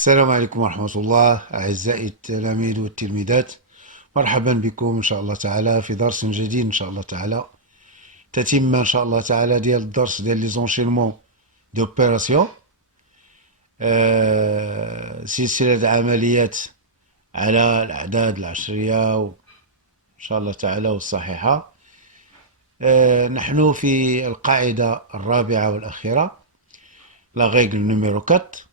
السلام عليكم ورحمة الله أعزائي التلاميذ والتلميذات. مرحبا بكم إن شاء الله تعالى في درس جديد إن شاء الله تعالى. تتم إن شاء الله تعالى ديال الدرس ديال لي زونشينمون دوبيراسيون، سلسلة عمليات على الأعداد العشرية إن شاء الله تعالى والصحيحة. نحن في القاعدة الرابعة والأخيرة، la règle numéro 4,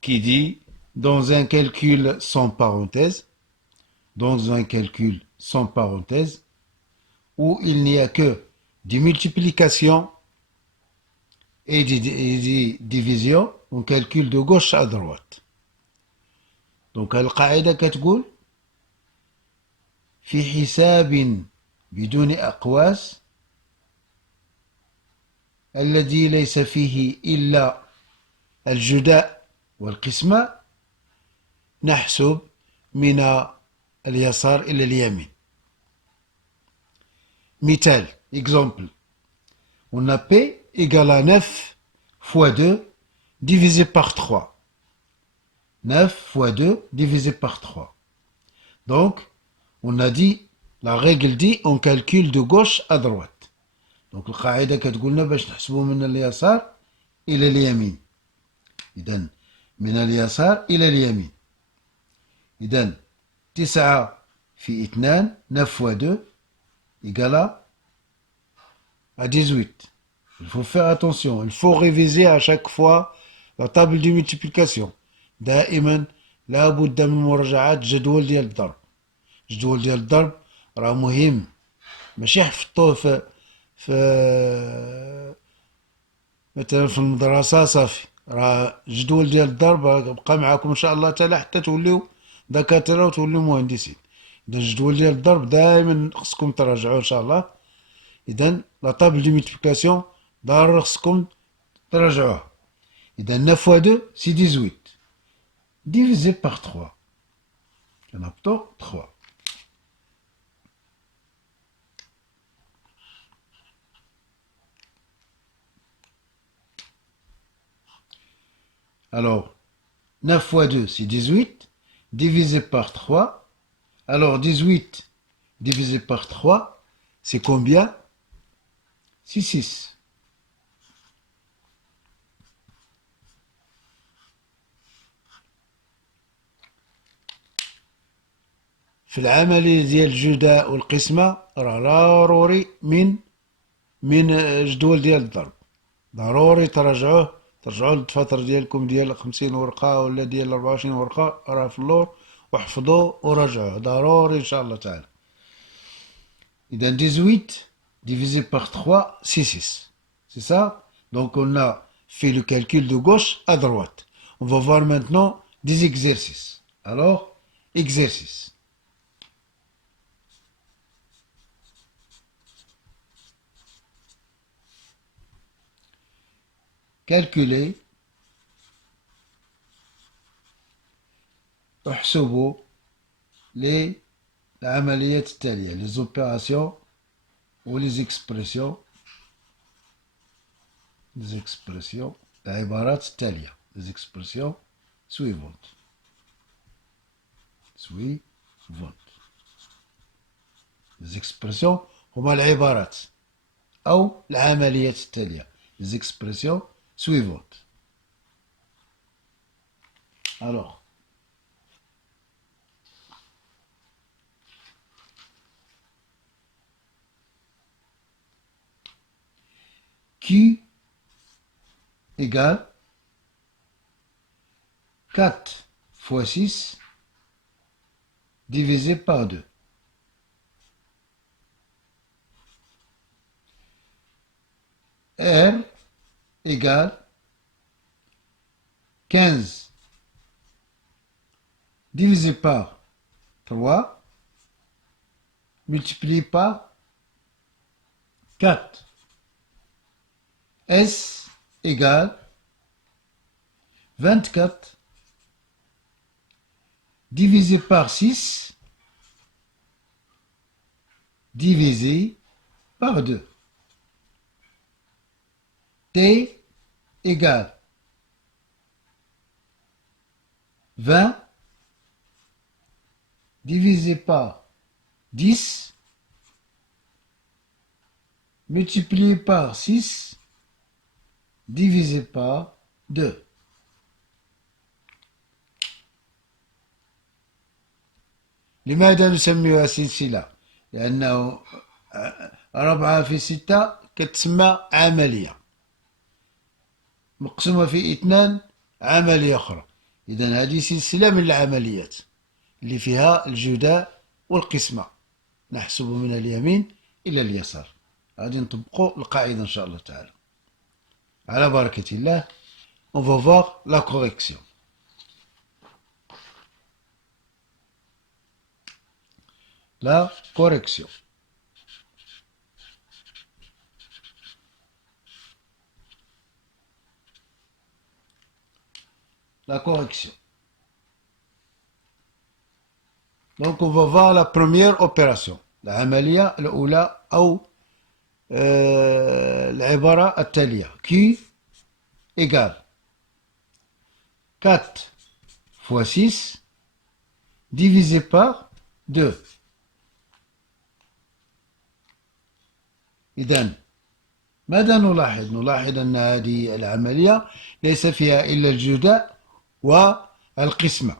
qui dit dans un calcul sans parenthèse, où il n'y a que des multiplications et des divisions, on calcule de gauche à droite. Donc القاعدة كتقول في حساب بدون أقواس الذي ليس فيه إلا الجداء والقسمة نحسب من اليسار إلى اليمين. مثال, exemple, on a P égale à 9 fois 2 divisé par 3. 9 fois 2 divisé par 3. Donc, on a dit, la règle dit, on calcule de gauche à droite. Donc, القاعدة كتقولنا باش نحسبوا من اليسار إلى اليمين. إذن من اليسار إلى اليمين. إذن 9 في 2 9 fois 2 égale à 18. Il faut faire attention, il faut réviser à chaque fois la table de multiplication. دائما لا بد من مراجعة جدول ديال الضرب. جدول ديال الضرب راه مهم، ماشي حفظتوه في مثلا في المدرسة صافي، راه جدول ديال الضرب بقى معاكم ان شاء الله تعالى حتى توليو دكاترة وتوليو مهندسين. اذا الجدول ديال الضرب دائما خصكم تراجعوه ان شاء الله. اذا لا طابل دو ملتيبليكاسيون ضروري خصكم تراجعوها. اذا 9 fois 2 c'est 18 divisé par 3 كنهبطو 3. Alors 9 fois 2 c'est 18 divisé par 3. Alors 18 divisé par 3 c'est combien? C'est 6. في العملية ديال الجداء والقسمة راه ضروري من جدول ديال الضرب، ضروري ترجعوه، ترجعوا للدفاتر ديالكم ديال 50 ورقة ولا ديال 24 ورقة راه في اللور، وحفظوه وراجعوه ضروري إن شاء الله تعالى. إذا 18 divisé par 3 c'est 6. C'est ça? Donc on a fait le calcul de gauche à droite. On va voir maintenant des exercices. Alors, exercice. Calculer, احسبوا العمليات التالية، les opérations ou les expressions العبارات التالية، les expressions suivantes. les expressions هما العبارات أو العمليات التالية، les expressions suivantes. Alors, Q égale 4 fois 6 divisé par 2. R égale 15 divisé par 3 multiplié par 4. S égale 24 divisé par 6 divisé par 2. T égale 20 divisé par 10 multiplié par 6 divisé par 2. لماذا نسميها سلسلة؟ لأنه 4 في 6 كتسمى عملية مقسومة في 2 عملية أخرى. إذا هذه سلسلة من العمليات اللي فيها الجداء والقسمة، نحسب من اليمين إلى اليسار. غادي نطبقوا القاعدة إن شاء الله تعالى على بركة الله. On va voir la correction. La correction. La correction. Donc on va voir la première opération. العملية الأولى أو العبارة التالية Q égale 4 fois 6 divisé par 2. إذن ماذا نلاحظ؟ نلاحظ أن هذه العملية ليس فيها إلا الجداء والقسمة.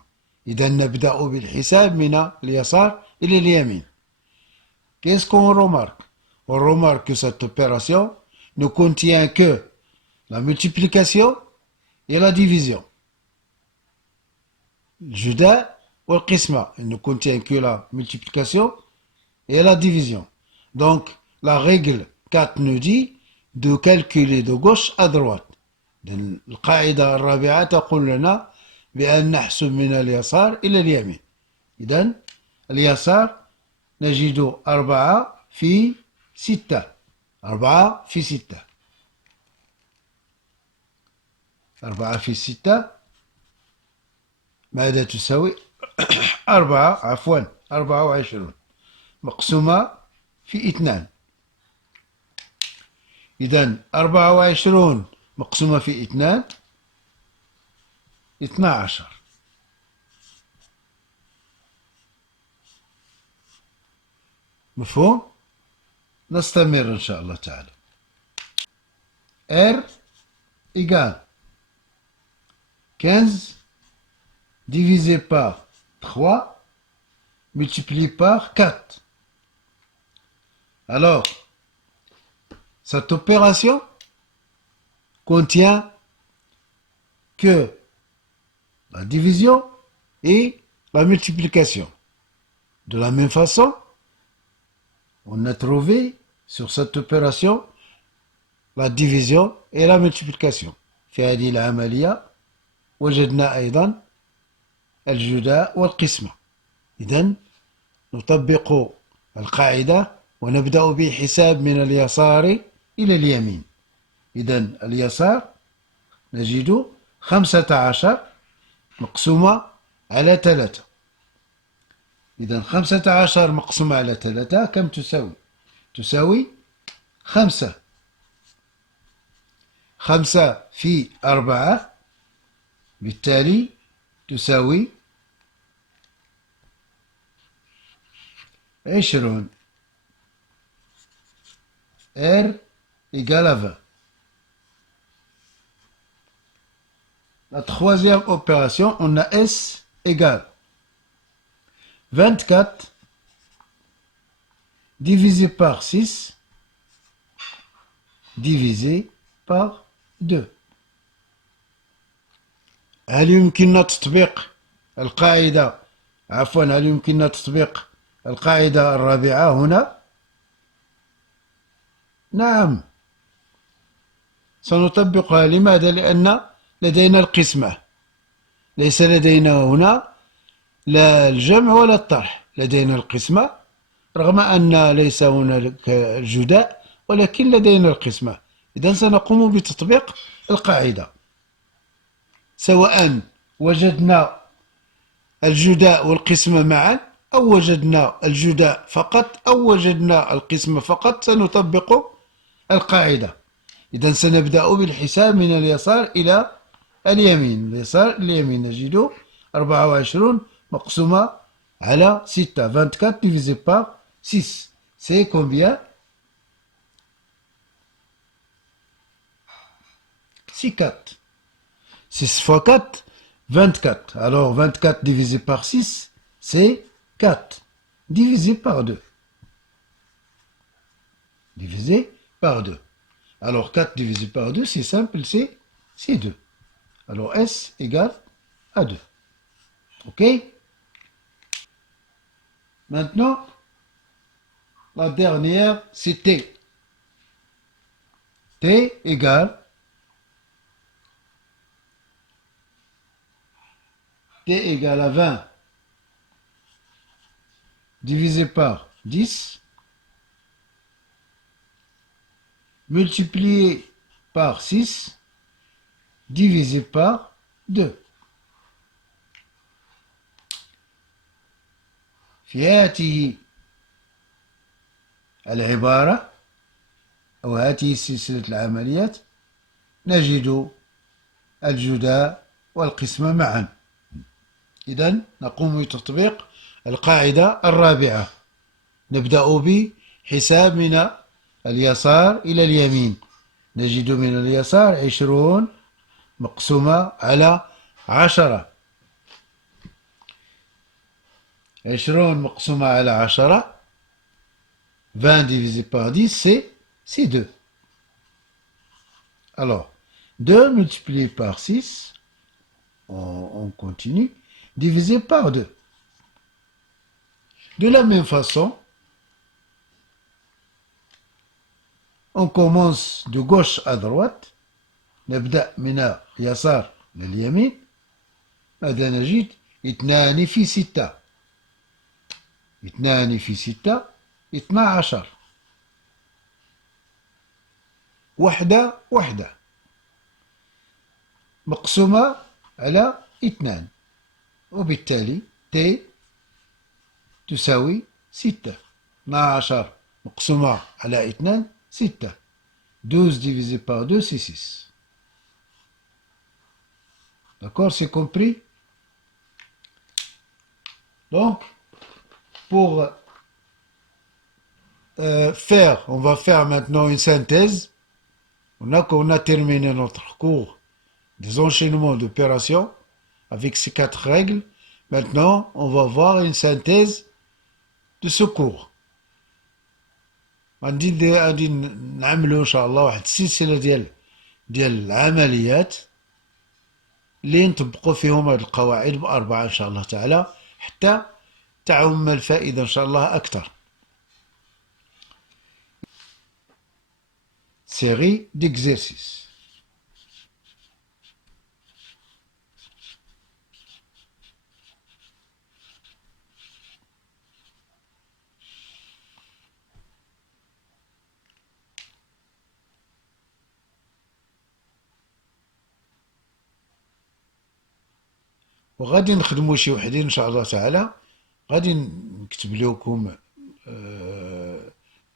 إذن نبدأ بالحساب من اليسار إلى اليمين. Qu'est-ce qu'on remarque? On remarque que cette opération ne contient que la multiplication et la division. الجداء والقسمة. Il ne contient que la multiplication et la division. Donc, la règle 4 nous dit de calculer de gauche à droite. القاعدة الرابعة تقول لنا بأن نحسب من اليسار إلى اليمين. إذن اليسار نجد 4 في 6. 4 في 6. 4 في 6 ماذا تساوي؟ 24 مقسومة في 2. إذن 24 مقسومة في 2 12. مفهوم؟ نستمر إن شاء الله تعالى. R égale 15 divisé par 3 multiplié par 4. Alors, cette opération contient que la division et la multiplication. De la même façon, on a trouvé sur cette opération la division et la multiplication. في هذه العملية وجدنا أيضا الجداء والقسمة. إذن نطبق القاعدة ونبدأ بحساب من اليسار إلى اليمين. إذن اليسار نجد 15 مقسومة على 3. إذن 15 مقسومة على 3 كم تساوي؟ تساوي 5. 5 في 4 بالتالي تساوي 20. R égale à 20. La troisième opération, on a S égale 24 divisé par 6 divisé par 2. هل يمكننا تطبيق القاعدة هل يمكننا تطبيق القاعدة الرابعة هنا؟ نعم سنطبقها. لماذا؟ لأن لدينا القسمة، ليس لدينا هنا لا الجمع ولا الطرح. لدينا القسمة رغم أن ليس هناك الجداء، ولكن لدينا القسمة. إذن سنقوم بتطبيق القاعدة سواء وجدنا الجداء والقسمة معا أو وجدنا الجداء فقط أو وجدنا القسمة فقط، سنطبق القاعدة. إذن سنبدأ بالحساب من اليسار إلى اليمين. اليسار إلى اليمين نجد 24 مقسومة على 6. 24 divisé par 6. C'est combien? C'est 4. 6 fois 4, 24. Alors 24 divisé par 6, c'est 4. Divisé par 2. Divisé par 2. Alors 4 divisé par 2, c'est simple, c'est 2. Alors S égale à 2. OK? Maintenant, la dernière, c'est T. T égale à 20 divisé par 10 multiplié par 6 divisé par 2. في هذه العبارة أو هذه سلسلة العمليات نجد الجداء والقسمة معا. إذن نقوم بتطبيق القاعدة الرابعة. نبدأ بحساب من اليسار إلى اليمين. نجد من اليسار 20 مقسومة على 10. 20 مقسومة على 10. 20 divisé par 10, c'est 2. Alors, 2 multiplié par 6, on continue, divisé par 2. De la même façon, on commence de gauche à droite. نبدأ من اليسار لليمين. ماذا نجد؟ 2 في 6. 2 في 6 12. وحدة مقسومة على 2. وبالتالي T تساوي 6. 12 مقسومة على 2 6. 12 divisé par 2, c'est 6. D'accord, c'est compris? Donc, pour on va faire maintenant une synthèse. On a terminé notre cours des enchaînements d'opérations avec ces 4 règles. Maintenant, on va voir une synthèse de ce cours. غادي نعملوا ان شاء الله واحد السلسله ديال العمليات اللي نطبقوا فيهم هذه القواعد باربعه ان شاء الله تعالى حتى تعم الفائده ان شاء الله اكثر. série d'exercices. وغادي نخدموا شي وحدين ان شاء الله تعالى. غادي نكتب لكم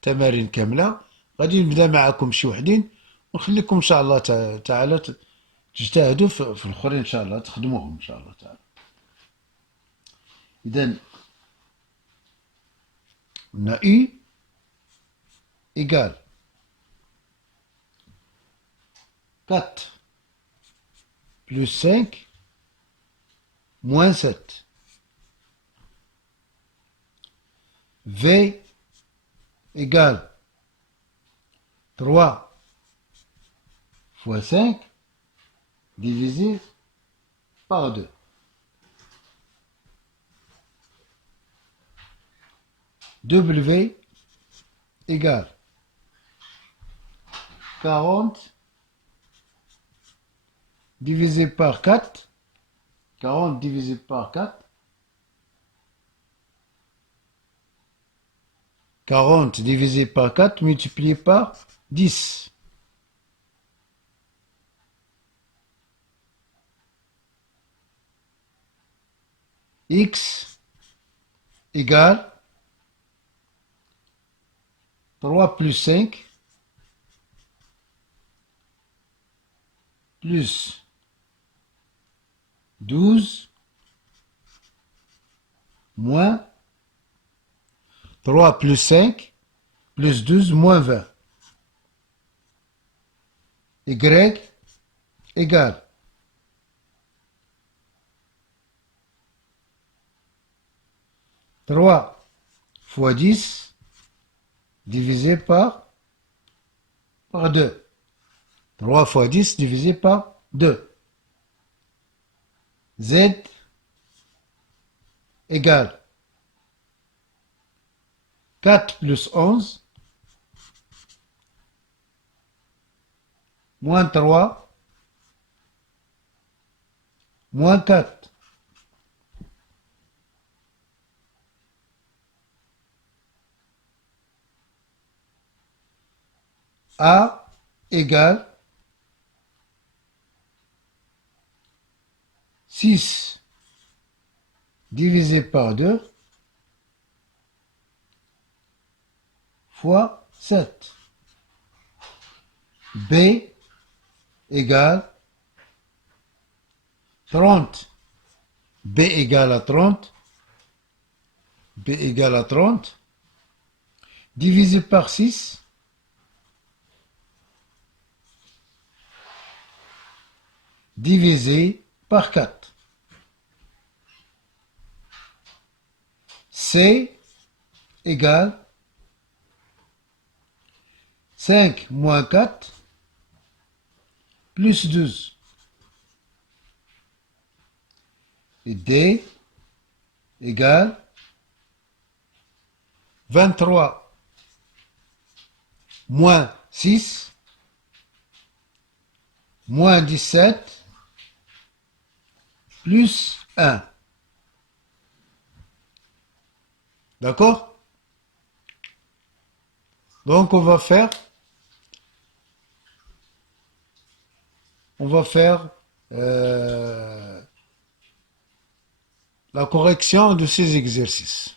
تمارين كامله. غادي نبدا معكم شي وحدين ونخليكم ان شاء الله تعالى تجتهدوا في الاخرين ان شاء الله تخدموهم ان شاء الله تعالى. اذا قلنا U égale 4 plus 5 moins 7. V égale 3 fois 5 divisé par 2. W égale 40 divisé par 4. 40 divisé par 4. 40 divisé par 4 multiplié par 10. X égale 3 plus 5 plus 12 moins 3 plus 5 plus 12 moins 20. Y égale 3 fois 10 divisé par 2. 3 fois 10 divisé par 2. Z égale 4 plus 11 moins 3 moins 4. A égale 6 divisé par 2 fois 7. B égale 30. B égale à 30. B égale à 30. Divisé par 6. Divisé par 4. C égale 5 moins 4 plus 12. Et D égale 23 moins 6 moins 17 plus 1. D'accord? Donc on va faire la correction de ces exercices.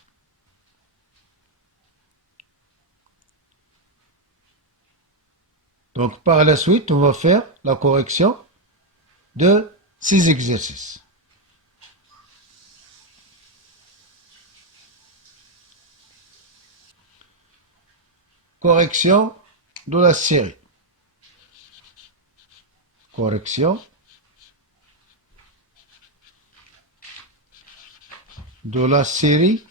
Donc par la suite, on va faire la correction de ces exercices. Correction de la série. Correction de la série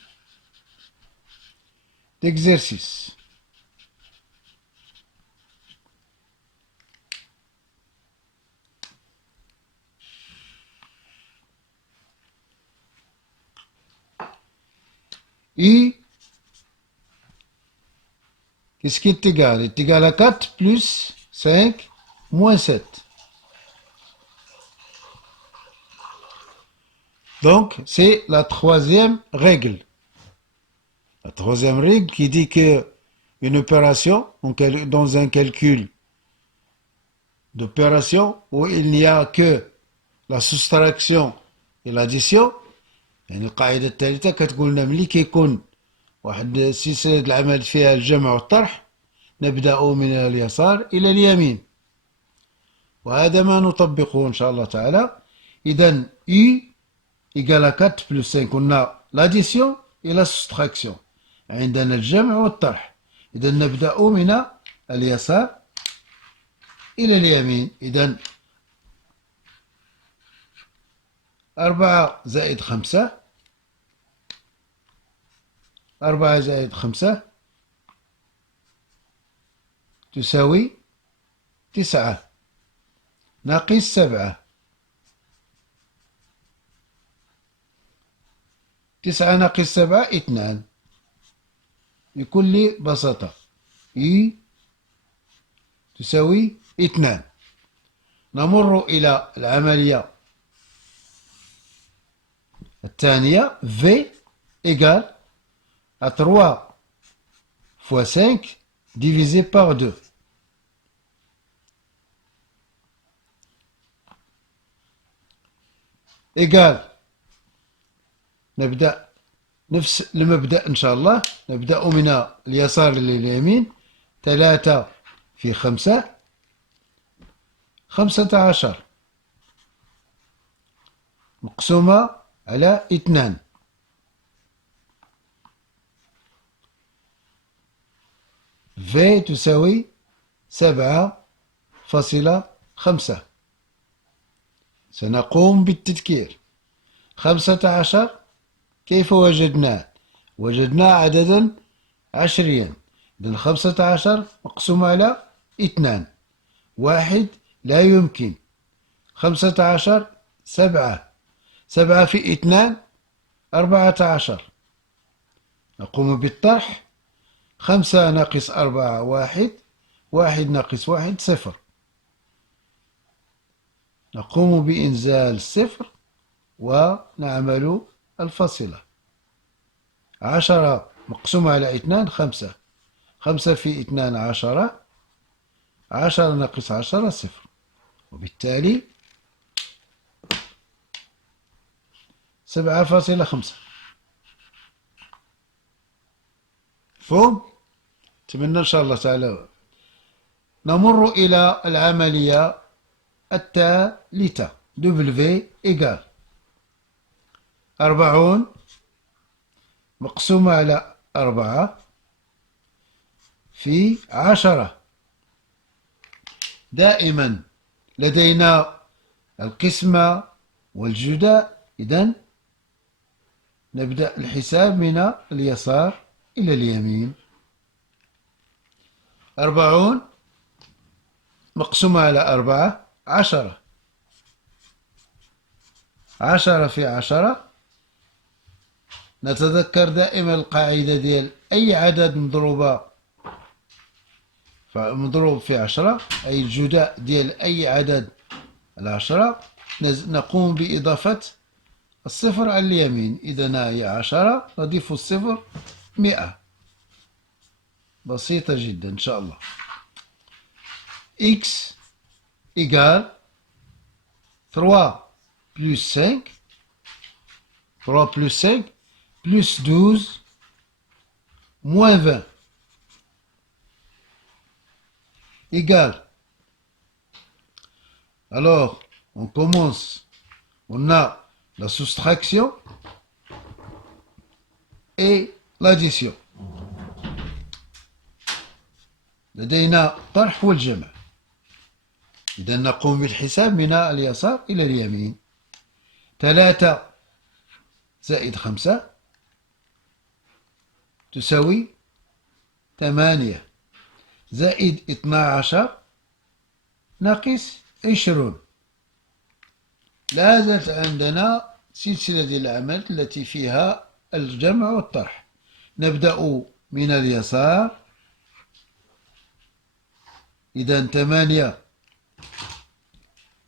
d'exercices. I, qu'est-ce qui est égal? Est égal à 4 plus 5 moins 7. Donc, c'est la troisième règle. La troisième règle qui dit que une opération, dans un calcul d'opération où il n'y a que la soustraction et l'addition، يعني القاعدة الثالثة كتقول لنا ملي كيكون واحد سلسلة العمل فيها الجمع والطرح نبدأ من اليسار إلى اليمين، وهذا ما نطبقه إن شاء الله تعالى. إذا U égale à 4 plus 5. On a l'addition et la soustraction. عندنا الجمع والطرح. إذا نبدأ من اليسار إلى اليمين. إذا 4 زائد 5، 4 زائد 5 تساوي 9 ناقص 7. 9 ناقص 7 2. بكل بساطة I تساوي 2. نمر إلى العملية الثانية. V égale à 3 fois 5 divisé par 2. Égale، نبدأ نفس المبدأ إن شاء الله. نبدأ من اليسار لليمين. 3 في 5 15 مقسومة على 2. في تساوي 7.5. سنقوم بالتذكير. 15 كيف وجدناه؟ وجدناه عددا عشريا. إذن 15 مقسوم على 2. 1 لا يمكن. 15 7. 7 في 2 14. نقوم بالطرح. 5 ناقص 4 1. 1 ناقص 1 0. نقوم بإنزال الصفر ونعمل الفاصلة. 10 مقسوم على 2 5. 5 في 2 10. 10 ناقص 10 0. وبالتالي 7.5. مفهوم؟ أتمنى إن شاء الله تعالى. نمر إلى العملية الثالثة. W إيكال 40 مقسومة على 4 في 10. دائما لدينا القسمة والجداء. إذن نبدأ الحساب من اليسار إلى اليمين. 40 مقسومة على 4 10. 10 في 10. نتذكر دائما القاعدة ديال أي عدد مضروب في 10، أي الجداء ديال أي عدد 10، نقوم بإضافة الصفر على اليمين. إذا هي 10 نضيف الصفر 100. بسيطة جدا إن شاء الله. x égale 3 plus 5. 3 plus 5 plus 12 moins 20 égale. Alors, on commence. On a la soustraction et l'addition. لدينا الطرح والجمع. إذا نقوم بالحساب من اليسار إلى اليمين. 3 زائد 5 تساوي 8 زائد 12 ناقص 20. لا زالت عندنا سلسلة ديال الأعمال التي فيها الجمع والطرح. نبدأ من اليسار. إذا 8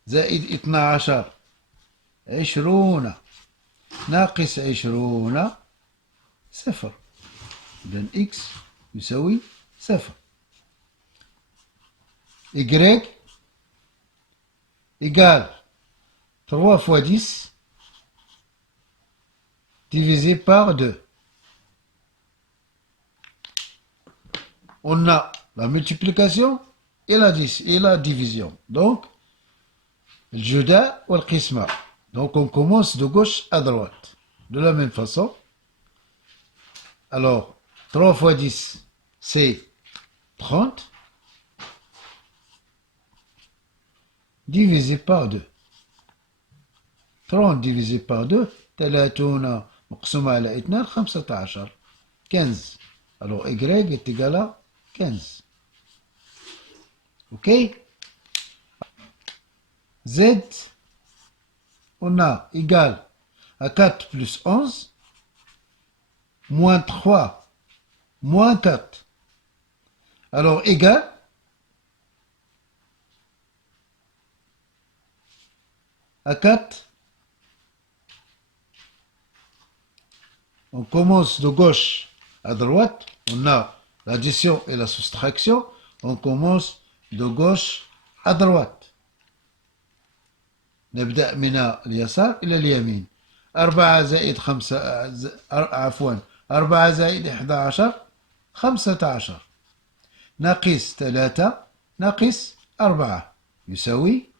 زائد 12 20 ناقص 20 صفر. إذا x يساوي صفر. y égale 3 fois 10 divisé par 2. On a la multiplication et la division. Donc, le juda ou le qisma. Donc, on commence de gauche à droite. De la même façon. Alors, 3 fois 10, c'est 30. Divisé par 2. 30 divisé par 2, 30 مقسومة على 2 15. 15. Alors, y est égal à 15. Ok? Z, on a égal à 4 plus 11, moins 3, moins 4. Alors, égal à 4. On commence de gauche à droite. On a l'addition et la soustraction. On commence de gauche à droite. نبدأ من اليسار إلى اليمين. 4 زائد 5 عفوا 4 زائد 11 15 ناقص 3 ناقص 4 يساوي.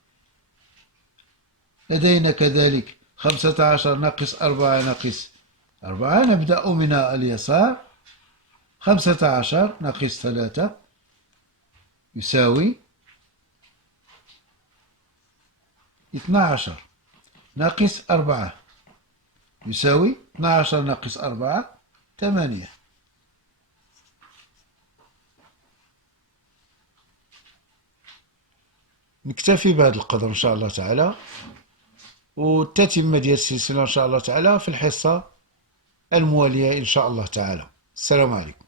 لدينا كذلك 15 ناقص 4 ناقص 4. نبدأ من اليسار. 15 ناقص 3 يساوي 12 ناقص 4 يساوي 12 ناقص 4 8. نكتفي بهذا القدر إن شاء الله تعالى، والتتمة ديال السلسلة إن شاء الله تعالى في الحصة الموالية إن شاء الله تعالى. السلام عليكم.